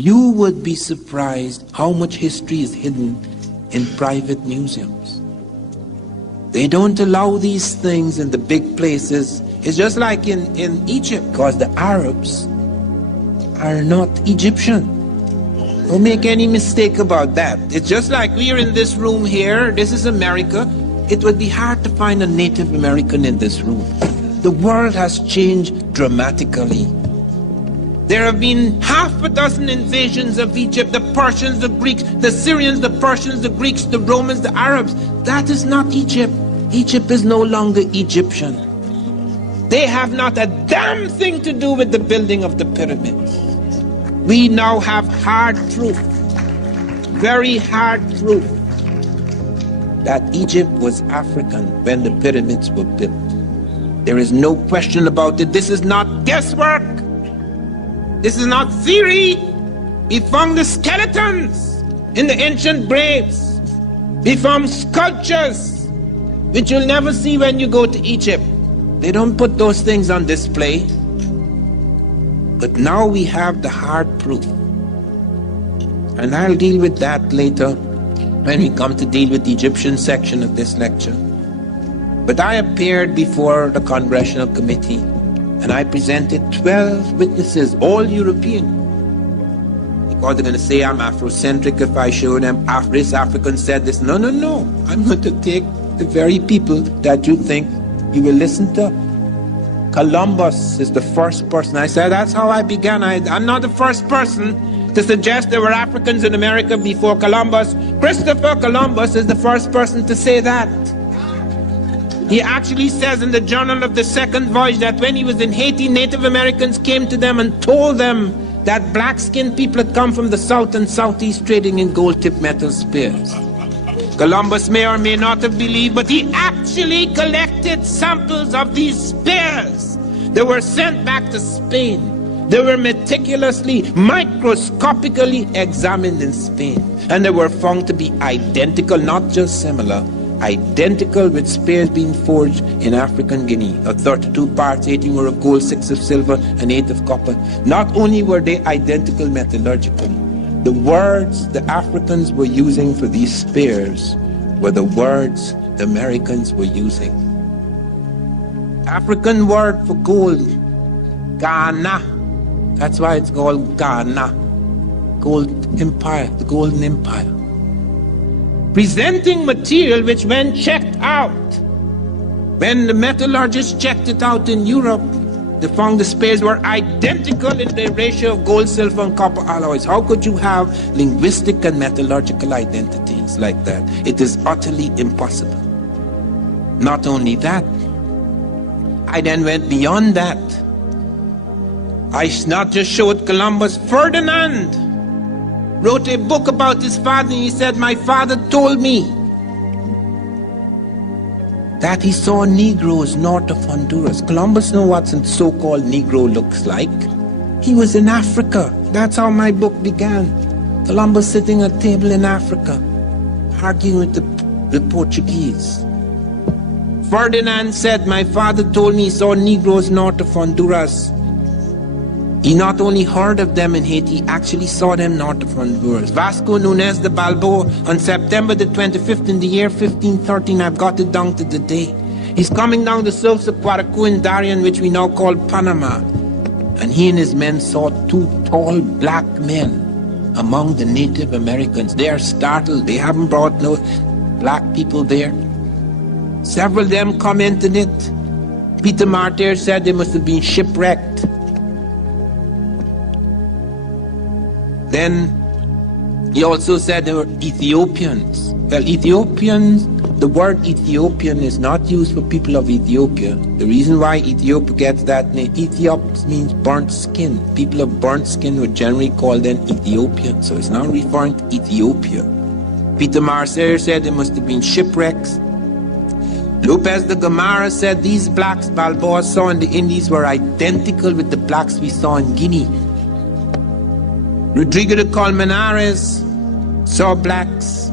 You would be surprised how much history is hidden in private museums. They don't allow these things in the big places. It's just like in Egypt, because the Arabs are not Egyptian. Don't make any mistake about that. It's just like we are in this room here. This is America. It would be hard to find a Native American in this room. The world has changed dramatically. There have been half a dozen invasions of Egypt, the Persians, the Greeks, the Syrians, the Persians, the Greeks, the Romans, the Arabs. That is not Egypt. Egypt is no longer Egyptian. They have not a damn thing to do with the building of the pyramids. We now have hard truth, very hard truth, that Egypt was African when the pyramids were built. There is no question about it. This is not guesswork. This is not theory. We found the skeletons in the ancient graves. We found sculptures, which you'll never see when you go to Egypt. They don't put those things on display. But now we have the hard proof. And I'll deal with that later when we come to deal with the Egyptian section of this lecture. But I appeared before the Congressional Committee and I presented 12 witnesses, all European. Because they're going to say I'm Afrocentric if I show them this African said this. No, no, no. I'm going to take the very people that you think you will listen to. Columbus is the first person. I said that's how I began. I'm not the first person to suggest there were Africans in America before Columbus. Christopher Columbus is the first person to say that. He actually says in the Journal of the Second Voyage that when he was in Haiti, Native Americans came to them and told them that black-skinned people had come from the south and southeast trading in gold-tipped metal spears. Columbus may or may not have believed, but he actually collected samples of these spears. They were sent back to Spain. They were meticulously, microscopically examined in Spain. And they were found to be identical, not just similar, identical with spears being forged in African Guinea. Of 32 parts, 18 were of gold, 6 of silver, and 8 of copper. Not only were they identical metallurgically, the words the Africans were using for these spears were the words the Americans were using. African word for gold, Ghana. That's why it's called Ghana. Gold Empire, the Golden Empire. Presenting material which when checked out, when the metallurgists checked it out in Europe, they found the spears were identical in the ratio of gold, silver, and copper alloys. How could you have linguistic and metallurgical identities like that? It is utterly impossible. Not only that, I then went beyond that. I not just showed Columbus. Ferdinand wrote a book about his father, and he said, my father told me that he saw Negroes north of Honduras. Columbus knew what a so-called Negro looks like. He was in Africa. That's how my book began. Columbus sitting at a table in Africa, arguing with the Portuguese. Ferdinand said, my father told me he saw Negroes north of Honduras. He not only heard of them in Haiti, he actually saw them north of Honduras. Vasco Nunez de Balboa, on September the 25th in the year 1513, I've got it down to the day. He's coming down the slopes of Paracu in Darien, which we now call Panama. And he and his men saw 2 tall black men among the Native Americans. They are startled. They haven't brought no black people there. Several of them commented it. Peter Martyr said they must have been shipwrecked. Then he also said they were Ethiopians. Well, Ethiopians, the word Ethiopian is not used for people of Ethiopia. The reason why Ethiopia gets that name, Ethiops means burnt skin. People of burnt skin would generally call them Ethiopian. So it's not referring to Ethiopia. Peter Martyr said they must have been shipwrecks. Lopez de Gomara said these blacks Balboa saw in the Indies were identical with the blacks we saw in Guinea. Rodrigo de Colmenares saw blacks